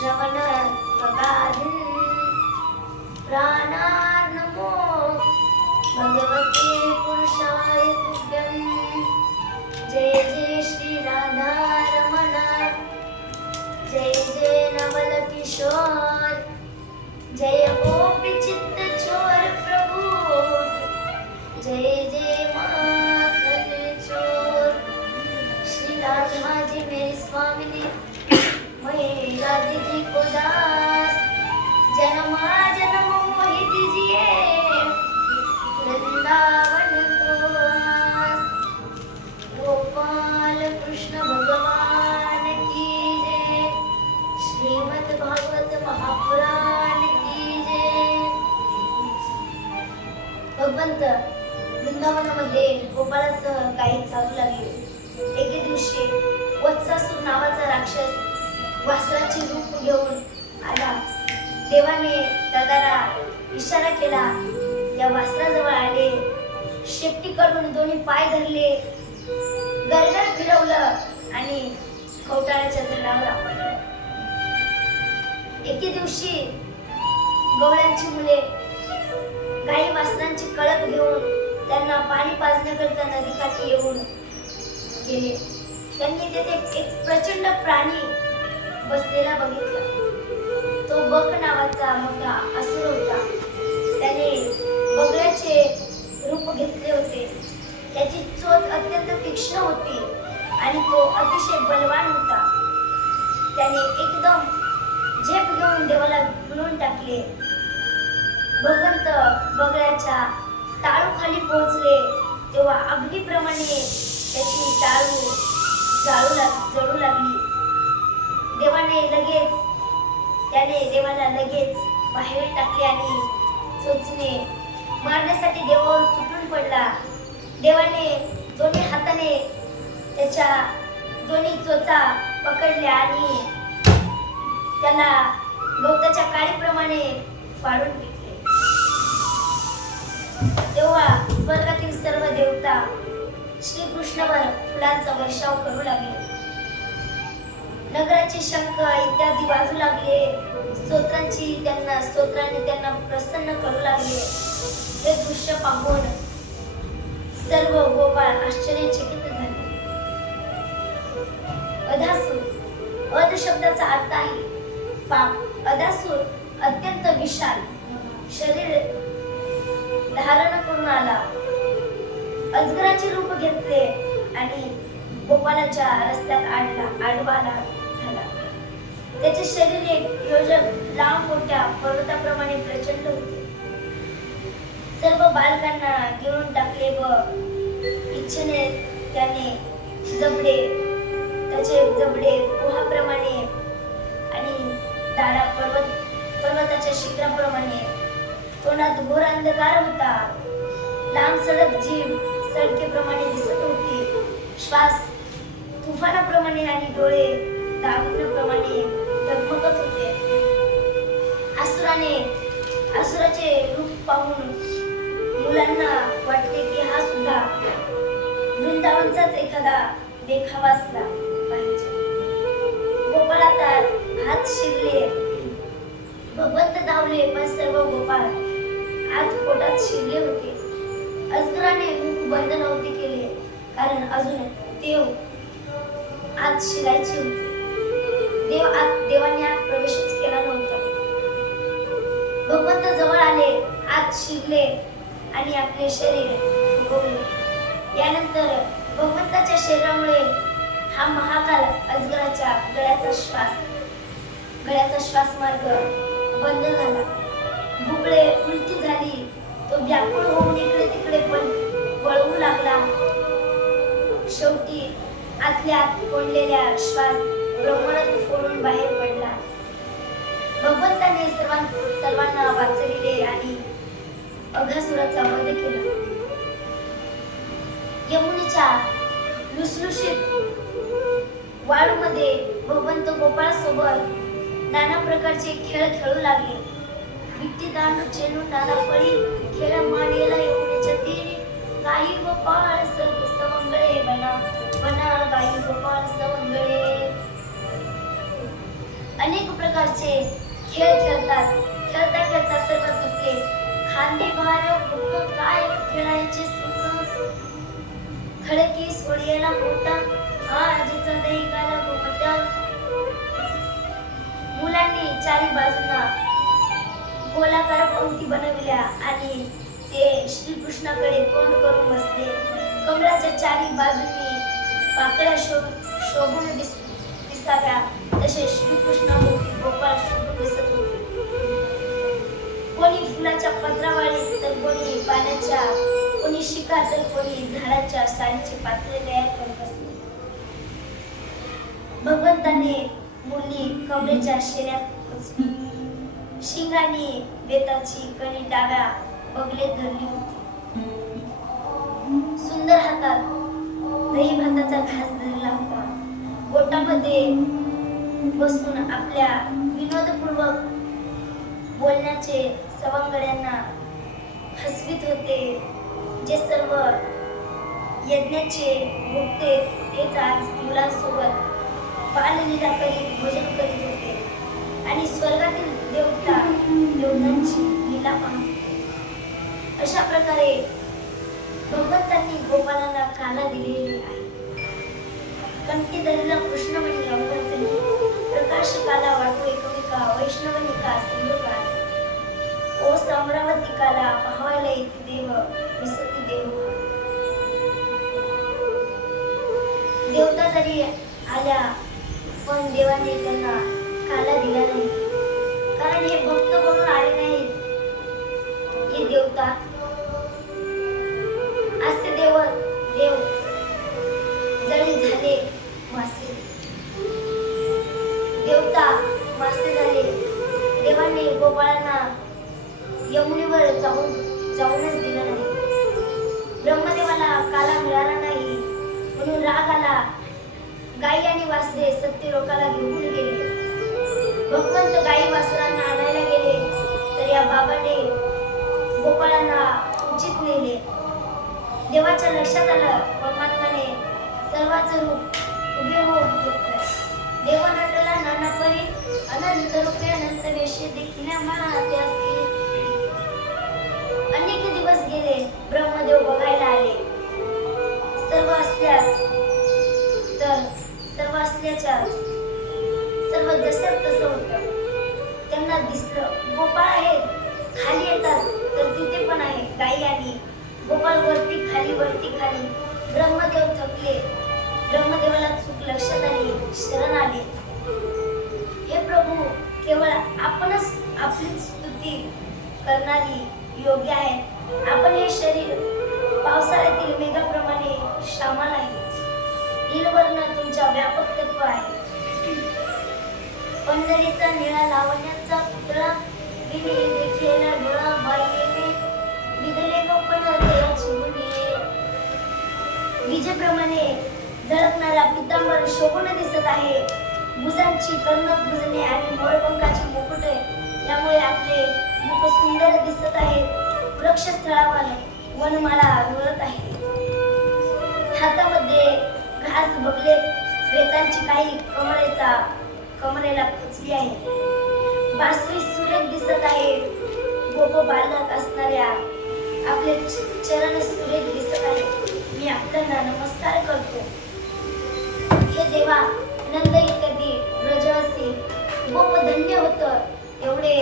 श्रवणत्वगाधीन् प्राणार्नमो भगवते पुरुषाय तुभ्यं। जय जय श्री राधा रमण, जय जय नवल किशोर, जय गोपी चित्त चोर प्रभु, जय जय माखन चोर। श्री राधा जी मेरी स्वामिनी, मैं राधे जी को दास, जन्मा जन्म मोहि दीजिए वृंदावन को वास। गोपाल कृष्ण भगवान की जय, श्रीमद् भागवत महापुराण की जय। भगवंत वृंदावनामध्ये गोपाळासह काही चालू लागले. एके दिवशी वत्सासूर नावाचा राक्षस वासराचे रूप घेऊन आला. देवाने दादाला इशारा केला. या वासराजवळ आले, शेपटीकडून दोन्ही पाय धरले, गरगर फिरवलं आणि कवटाळ्याच्या झाडावर आपटलं. एके दिवशी गवळ्यांची मुले गाई वासरांची कळप घेऊन त्यांना पाणी पाजण्याकरता नदीकाठी येऊन गेले. त्यांनी तेथे एक प्रचंड प्राणी बसलेला बघितला. तो बक नावाचा मोठा असुर होता. त्याने बगळ्याचे रूप घेतले होते. त्याची चोच अत्यंत तीक्ष्ण होती आणि तो अतिशय बलवान होता. त्याने एकदम झेप घेऊन देवाला गिळून टाकले. भगवंत बगळ्याच्या टाळूखाली पोहोचले तेव्हा अग्नीप्रमाणे त्याची टाळू जळू लागली. देवाला लगेच बाहेर टाकले आणि चोचीने मारण्यासाठी देवावर तुटून पडला. देवाने दोन्ही हाताने त्याच्या दोन्ही चोचा पकडल्या आणि त्याला गवताच्या काडीप्रमाणे फाडून फेकले. तेव्हा स्वर्गातील सर्व देवता श्रीकृष्णावर फुलांचा वर्षाव करू लागले. नगराचे शंख इत्यादी वाजू लागले. स्तोत्राने त्यांना प्रसन्न करू लागले. हे दृश्य पाहून सर्व गोपाळ आश्चर्यचकित झाले. अधासूर, अध शब्दाचा अर्थ आहे पाप. अधासूर अत्यंत विशाल शरीर धारण करून आला. अजगराचे रूप घेतले आणि गोपालाच्या रस्त्यात आडवा झाला. त्याचे शरीर एक योजक लांब मोठ्या पर्वताप्रमाणे प्रचंड होते. सर्व बालकांना गिळून टाकले व इच्छेने त्याचे जबडे गुहाप्रमाणे आणि दाढा पर्वताच्या शिखराप्रमाणे. तोंडात घोर अंधकार होता. लांब सडक जीभ सडकेप्रमाणे दिसत होती. श्वास तुफानाप्रमाणे आणि डोळे दागुल्याप्रमाणे धगमगत होते. असुराचे रूप पाहून मुलांना वाटले की हा सुद्धा वृंदावनचाच एखादा देखावा असला पाहिजे. गोपाळ आता हात शिरले. भगवंत धावले पण सर्व गोपाळ आत पोटात शिरले होते. अजगराने मुख बंद नव्हते केले कारण अजून देव आत शिरायचे होते. देवाने आत प्रवेशच केला नव्हता. भगवंत जवळ आले, आत शिरले आणि आपले शरीर फुगवले. यानंतर भगवंताच्या शरीरामुळे हा महाकाल अजगराच्या गळ्याचा श्वासमार्ग बंद झाला. बुबळे उलटी झाली. तो व्याकुळ होऊन इकडे तिकडे पळवू लागला. शेवटी आतल्या आत कोंडलेल्या श्वास ब्रह्मणात फोडून बाहेर पडला. भगवंताने सर्वांना वाचविले आणि अघासुराचा वध केला. यमुनेच्या लुसलुशीत वाळूमध्ये भगवंत गोपाळासोबत नाना प्रकारचे खेळ खेळू लागले. विट्टी दांडू चेंडू नाना फळी खेळ मांडलेला यमुनेच्या तीरी. गाई गोपाळ सवंगळे बना गाई गोपाळ सवंगळे. अनेक प्रकारचे खेळ खेळतात. खेळता खेळता सर्व तुटले. खांदे भार भूक काय खेळायचे सुख. खडकी सोडियाला मोठा आजीचा दही काला गोमटा. मुलांनी चारी बाजूंना गोलाकार पंक्ती बनविल्या आणि ते श्रीकृष्णाकडे तोंड करून बसले. कमळाच्या चारी बाजूंनी पाकळ्या शोभून दिसाव्या तसे श्रीकृष्णाभोवती गोपाळ शोभून दिसत होते. कोणी फुलाच्या पत्रावळीत तर कोणी पाण्याच्या, कोणी शिखा तर कोणी झाडाच्या सालीचे पात्र तयार करत असते. भगवंताने मुरली कमळेच्या शेण्यात खोचली. शिंगाने बेताची कणी डाव्या बगलेत धरली होती. सुंदर हातात दही भाताचा घास धरला होता. बोटामध्ये बसून आपल्या विनोदपूर्वक बोलण्याचे सवंगड्यांना हसवीत होते. जे सर्व यज्ञाचे भोगते तेच आज मुलांसोबत बाललीला करीत भोजन करीत होते आणि स्वर्गातील देवतांची लीला पाहत होते. अशा प्रकारे भगवंतांनी गोपालांना काला दिलेली आहे. कंठी धरला कृष्णमणी रंगवंतनी. प्रकाश काला वाटोय कविका वैष्णवनी का सिंधुका. ओ अमरावती काला पाहायला येते देव विसती देव. देवता जरी आल्या पण देवाने त्यांना काला दिला नाही, कारण हे भक्त म्हणून आले नाहीत. हे देवता असे देव जळी झाले मासे. देवता मासे झाले. देवाने गोपाळांना यमुनेवर जाऊनच दिलं नाही. ब्रह्मदेवाला काला मिळाला नाही म्हणून राग आला. गाई आणि वासरे सत्य लोकाला घेऊन गेले. भगवंत गाई वासरांना आणायला गेले तर या बाबाने गोपाळांना उचित नेले. देवाच्या लक्षात आलं परमात्माने सर्वांचं रूप उभे होऊन घेतलं. देव नटला नाना परी अनंत रूपे अनंत वेशे देखील माते असतील. अनेक दिवस गेले. ब्रह्मदेव बघायला आले. सर्व जसं तसं होतं. त्यांना दिसलं गोपाळ आहेत. खाली येतात तर तिथे पण आहे गाई आणि गोपाळ वरती खाली वरती खाली. ब्रह्मदेव थकले. ब्रह्मदेवाला चूक लक्षात आली. शरण आले. हे प्रभू, केवळ आपणच आपली स्तुती करणारी योग्य आहे. आपण हे शरीर पावसाळ्यातील मेघाप्रमाणे श्यामल आहे. नीलवर्ण तुमच्या व्यापक तत्व आहे. पंढरीचा निळा लावण्याचा पुतळा विने देखलेला डोळा बाईने विदले गोपन हृदयाची मुली. विजेप्रमाणे झळकणारा पितांबर शोभून दिसत आहे. भुजांची कर्णभुजने आणि मोरपंखाची मुकुट यामुळे आपले मुख सुंदर दिसत आहे. वृक्षस्थळावर वनमाळा रुळत आहे. हातामध्ये घास बगलेत. वेतांची काही कमरेला खोचली आहे. बासरी सुरेख दिसत आहे. गोप बालक असणाऱ्या आपले चरण सुरेख दिसत आहे. मी आपल्याला नमस्कार करतो. हे देवा, नंद इत्यादी ब्रजवासी गोप धन्य होतं. एवढे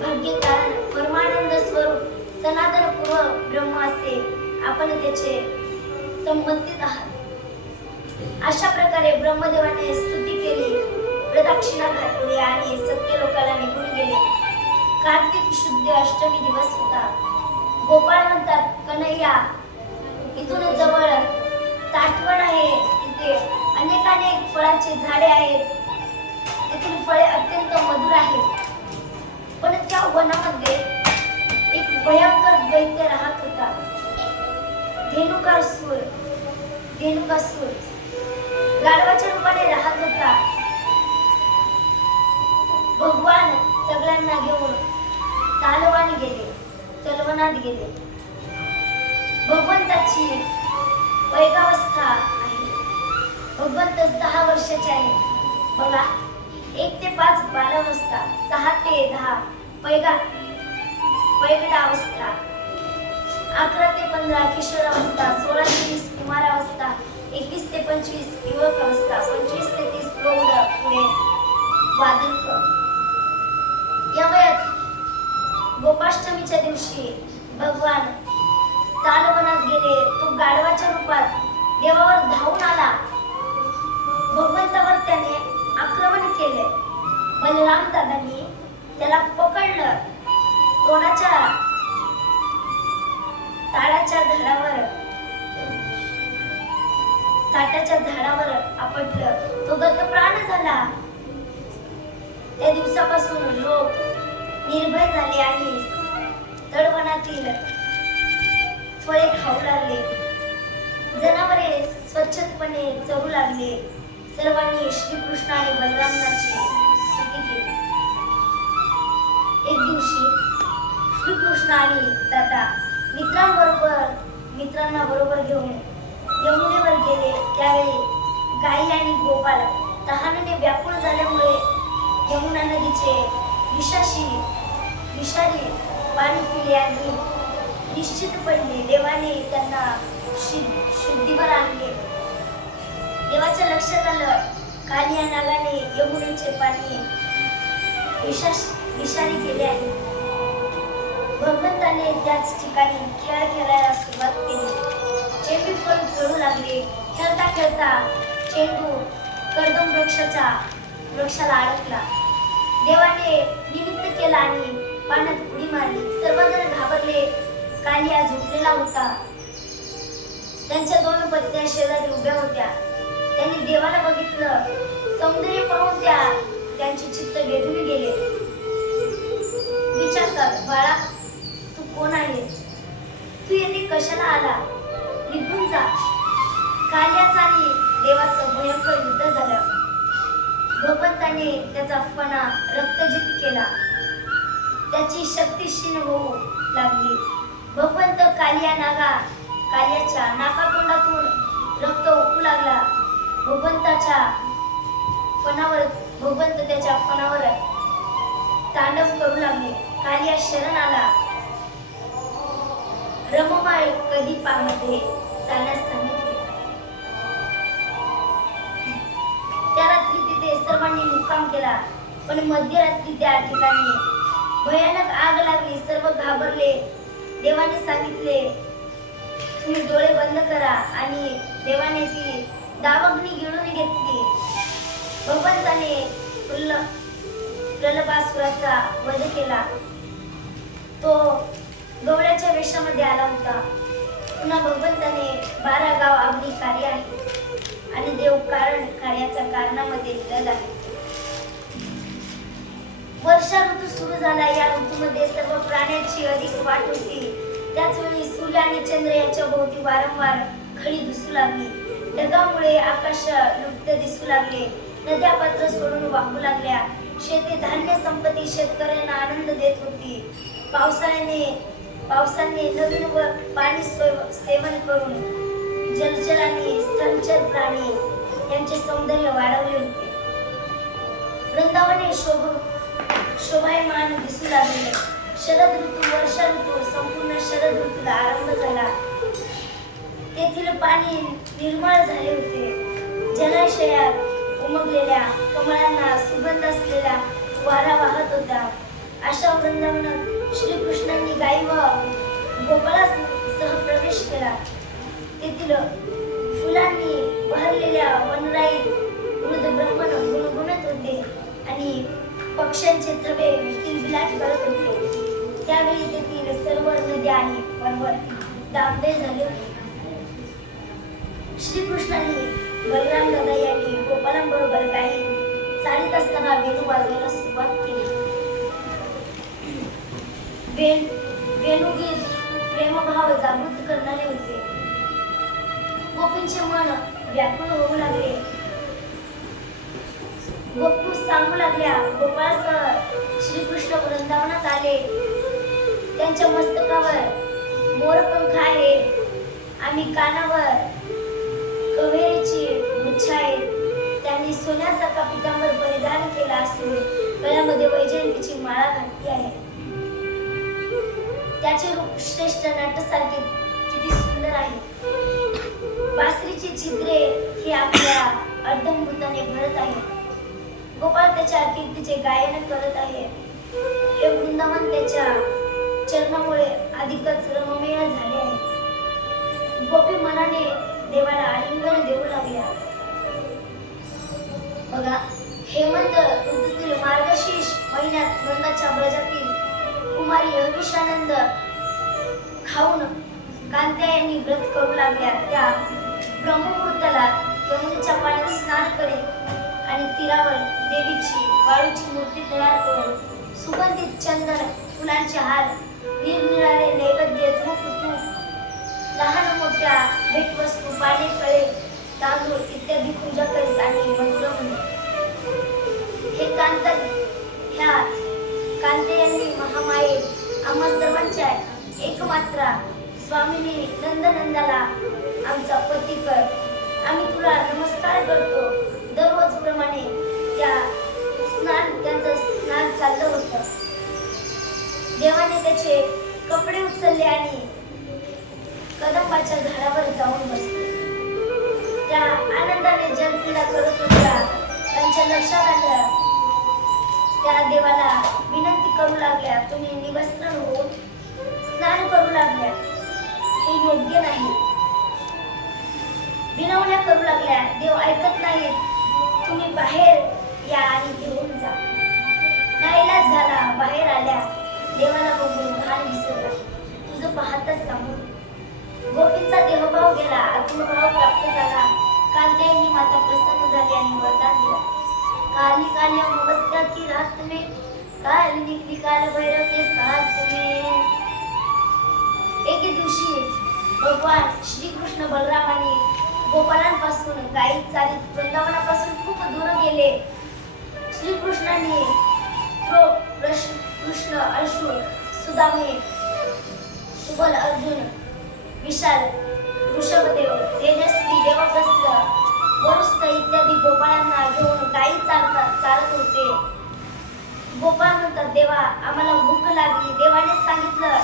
भाग्य कारण परमानंद स्वरूप सनातन पूर्व ब्रह्म असे आपण त्याचे संबंधित आहात. अशा प्रकारे ब्रह्मदेवाने स्तुती केली. प्रदक्षिणा घातली आणि सत्य लोकाला निघून गेले. कार्तिक शुद्ध अष्टमी दिवस होता. गोपाळ म्हणतात, कन्हैया, इथून जवळ ताटवण आहे. तिथे अनेक फळाची झाडे आहेत. तेथील फळे अत्यंत मधुर आहेत. पण त्या वनामध्ये एक भयंकर दैत्य राहत होता. धेनुकासूर गाढवाच्या रूपाने राहत होता. भगवान सगळ्यांना घेऊन तलवनात गेले. भगवंताची वैगावस्था आहे. भगवंत 6 वर्षाचे आहे. बघा, 1 ते 5 बालावस्था, 6 ते 10 पैगडावस्था, 11 ते 15 किशोरावस्था, 16 ते 20 कुमारावस्था, 21 ते 25 युवकावस्था, 25 ते 30 प्रौढ पुढे वादुक. या वयात गोपाष्टमीच्या दिवशी भगवान तालवनात गेले. तो गाढवाच्या रूपात देवावर धावून आला. भगवंतावर त्याने आक्रमण केले. बलराम दादांनी त्याला पकडलं. तोंडाच्या ताटाच्या झाडावर आपटलं. तो गतप्राण झाला. त्या दिवसापासून लोक निर्भय झाले आणि तळवनातील फळे खाऊ लागले. जनावरे स्वच्छतपणे चरू लागले. सर्वांनी श्रीकृष्ण आणि बलरामाची स्तुती केली. एक दिवशी श्रीकृष्ण आणि दादा मित्रांना बरोबर घेऊन यमुनेवर गेले. त्यावेळी गाई आणि गोपाल तहानेने व्याकुळ झाल्यामुळे यमुना नदीचे विषारी पाणी पिले आणि निश्चित पडले. देवाने त्यांना शुद्धीवर आणले. देवाच्या लक्षात आलं, कालिया नागाने यमुनेचे पाणी विषारी केले आहे. भगवंताने त्याच ठिकाणी खेळ खेळायला सुरुवात केली. चेंडू फळ खेळू लागले. खेळता खेळता चेंडू कर्दम वृक्षाला अडकला. देवाने निमित्त केला आणि पाण्यात उडी मारली. सर्वजण घाबरले. कालिया झोपलेला होता. त्यांच्या 2 पत्न्या शेजारी उभ्या होत्या. त्यांनी देवाला बघितलं. सौंदर्य पाहून त्यांचे चित्त वेधून गेले. विचारतात, बाळा, तू कोण आहेस? तू येथे कशाला आला? निघून जा. कालियाचं आणि देवाचं भयंकर युद्ध झालं. भगवंताने त्याचा फणा रक्तजित केला. त्याची शक्ती क्षीण होऊ लागली. भगवंत कालियाच्या नाकातोंडातून रक्त ओकू लागला. भगवंत त्याच्या फणावर तांडव करू लागले. कालिया शरण आला. रमाबाई कधी मध्ये चालण्यास सांगितले. त्या रात्री तिथे सर्वांनी मुक्काम केला. पण मध्यरात्री त्या ठिकाणी भयानक आग लागली. सर्व घाबरले. देवाने सांगितले, तुम्ही डोळे बंद करा. आणि देवाने ती दावाग्नी गिळून घेतली. भगवंताने प्रलंबासुराचा वध केला. तो गवळ्याच्या वेशामध्ये आला होता. पुन्हा भगवंताने 12 गाव अग्नी कार्य आहे आणि देव कार्याच्या कारणामध्ये लिहिलेला आहे. वर्षा ऋतू सुरू झाला. या ऋतूमध्ये सर्व प्राण्यांची अधिक वाट होती. त्याच वेळी सूर्य आणि चंद्र याच्या भोवती वारंवार खळी दिसू लागली. ढगामुळे आकाश लुप्त दिसू लागले. नद्या पात्र सोडून वाहू लागल्या. शेती धान्य संपत्ती शेतकऱ्यांना आनंद देत होती. पावसाने नवीन व पाणी सेवन करून जलचर आणि स्थलचर प्राणी यांचे सौंदर्य वाढवले होते. वृंदावने शोभायमान दिसू लागले. शरद ऋतू, वर्षा ऋतू, संपूर्ण शरद ऋतूला आरंभ झाला. तेथील पाणी निर्मळ झाले होते. जलाशयात उमगलेल्या कमळांना सुगंध असलेला वारा वाहत होता. अशा वृंदावनात श्रीकृष्णांनी गाई व गोपाळासह प्रवेश केला. तेथील फुलांनी बहरलेल्या वनराईत वृद्ध ब्राह्मण गुणगुणत होते आणि पक्ष्यांचे थवे किलबिलाट करत होते. त्यावेळी तेथील सर्व नद्या आणि पर्वत दाबले झाले होते. श्रीकृष्णांनी बलराम दादा यांनी गोपालांबरोबर गाई चालत असताना वेणू वाजवायला सुरुवात केली. वेणुगीत प्रेमभाव जागृत करणारे होते. गोपींचे मन व्याकुळ होऊ लागले. गोपू सांगू लागल्या, गोपाळासह श्रीकृष्ण वृंदावनात आले. त्यांच्या मस्तकावर मोरपंख आहे. आम्ही कानावर कव्हेरीची गुच्छ आहेत. त्यांनी सोन्याचा का पितांबर परिधान केला असून गळ्यामध्ये वैजयंतीची माळा घातली आहे. त्याचे रूप श्रेष्ठ नाट्यासारखे किती सुंदर आहे. बासरीची छिद्रे ही आपल्या अर्धमृताने भरत आहे. गोपाळ त्याच्या कीर्तीचे गायन करत आहे. हे वृंदावन त्याच्या चरणामुळे अधिकच रमणीय झाले आहे. गोपी मनाने देवाला आलिंगन देऊ लागल्या. बघा, हेमंत ऋतूतील मार्गशीर्ष महिन्यात नंदाच्या ब्रजातील कुमारी अविशानंद खाऊन कांत्यायनी व्रत करू लागल्या. त्या ब्रह्ममुहूर्ताला यमुनेच्या पाण्यात स्नान करीत आणि तीरावर देवीची वाळूची मूर्ती तयार करून सुगंधित चंदन फुलांचे हार, निरनिराळे नैवेद्य, धूप तूप, लहान मोठ्या भेटवस्तू, पाने, फळे, तांदूळ इत्यादी पूजा करीत आणि मधुर म्हणत हे ह्या कांतेयांनी महामाये आम्हा सर्वांच्या एकमात्रा स्वामिनी नंदनंदाला आमचा पती कर. आम्ही तुला नमस्कार करतो. दररोज प्रमाणे त्यांचं स्नान चाललं होतं. देवाने त्याचे कपडे उचलले आणि कदंबाच्या झाडावर जाऊन बसले. त्या आनंदाने जलक्रीडा करत होत्या. त्यांच्या लक्षात आलं. त्या देवाला विनंती करू लागल्या, तुम्ही निवस्त्र होऊन स्नान करू लागल्या, हे योग्य नाही. विनवण्या करू लागल्या. देव ऐकत नाहीत. तुम्ही बाहेर या आणि घेऊन जा. नाईलाज झाला. बाहेर आल्या. देवाला बघून भान विसरला. तुझं पाहतच सांगून गोपींचा देहभाव गेला. आत्मभाव प्राप्त झाला. कांत्यायनी माता प्रसन्न झाली आणि वरदान दिला. काली काली अमावस्या की रात में काल निकली काल भैरव के साथ में. एके दिवशी भगवान श्रीकृष्ण बलरामाने गोपालांपासून गायी चालीत वृंदावनापासून खूप दूर गेले. श्रीकृष्णाने कृष्ण, अर्जुन, सुदामे, सुबल, अर्जुन, विशाल, ऋषभदेव, तेजस्वी, देवप्रस्थ, वरुस्थ इत्यादी गोपाळांना घेऊन गायी चालत होते. गोपाळ म्हणतात, देवा आम्हाला भूक लागली. देवाने सांगितलं,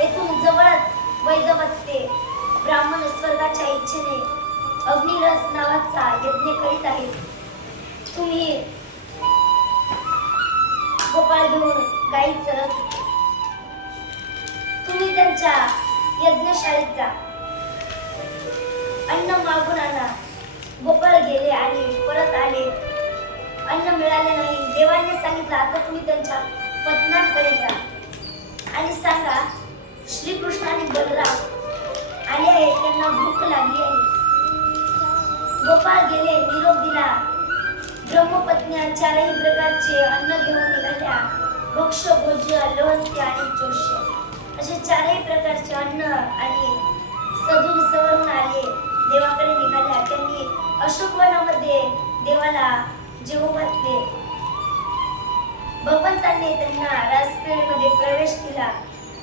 येथून जवळच वैदवते ब्राह्मण स्वर्गाच्या इच्छेने अग्निरस नावाचा यज्ञ करीत आहे. तुम्ही गोपाळ घेऊन गायी चरत होते. तुम्ही त्यांच्या यज्ञशाळेत जा. अन्न मागून आणा. गोपाळ गेले आणि परत आले. अन्न मिळाले नाही. देवाने सांगितलं, आता तुम्ही त्यांच्या पत्नांकडे जा आणि सांगा, श्रीकृष्ण आणि बलराम आले आहेत, त्यांना भूक लागली आहे. गोपाळ गेले. निरोप दिला. ब्रह्मपत्न्या चारही प्रकारचे अन्न घेऊन निघाल्या. भक्ष्य, भोज्य, लोहस्य आणि चोष्य असे चारही प्रकारचे अन्न आणि सजून सवरून आले. देवाकडे निघाल्या. त्यांनी अशोकवनामध्ये देवाला जेवू घातले. भगवंतांनी त्यांना राजपेढीमध्ये प्रवेश दिला.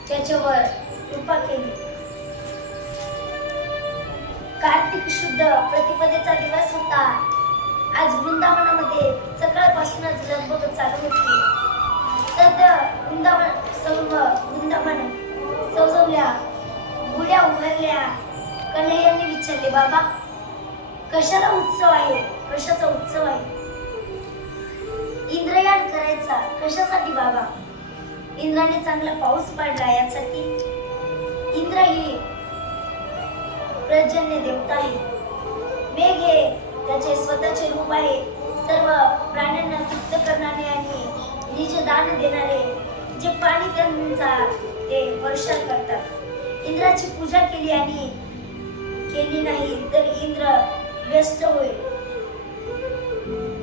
त्याच्यावर कृपा केली. कार्तिक शुद्ध प्रतिपदेचा दिवस होता. आज वृंदावनामध्ये सकाळपासूनच लगबग चालू होती. वृंदावन सजवल्या, गुड्या उभारल्या. कन्हैयाने विचारले, बाबा कशाला उत्सव आहे? कशाचा उत्सव आहे? इंद्रयान करायचा. कशासाठी बाबा? इंद्राने चांगला पाऊस पाडला यासाठी. इंद्र ही पर्जन्य देवता आहे. मेघ हे त्याचे स्वतःचे रूप आहे. सर्व प्राण्यांना तृप्त करणारे आणि निज दान देणारे, जे पाणी त्यांचा ते वर्षा करतात. इंद्राची पूजा केली नाही तर इंद्र व्यस्त होईल,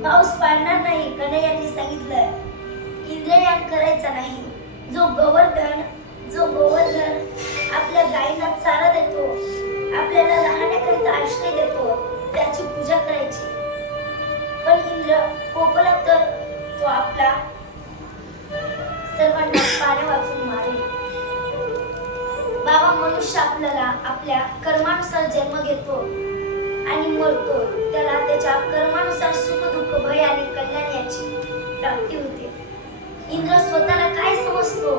पाऊस पाडणार नाही. कन्हैयांनी सांगितलं, इंद्रयान करायचा नाही. जो गोवर्धन आपल्या गायींना चारा देतो, आपल्याला राहण्याकरिता आश्रय देतो, त्याची पूजा करायची. पण इंद्र कोपला तर तो आपला सर्वांना पाण्या वाचून मारेल. बाबा, मनुष्य आपल्याला आपल्या कर्मानुसार जन्म घेतो आणि मग करतो त्याला त्याच्या कर्मानुसार सुख दुःख भय आणि कल्याण याची प्राप्ती होते. इंद्र स्वतःला काय समजतो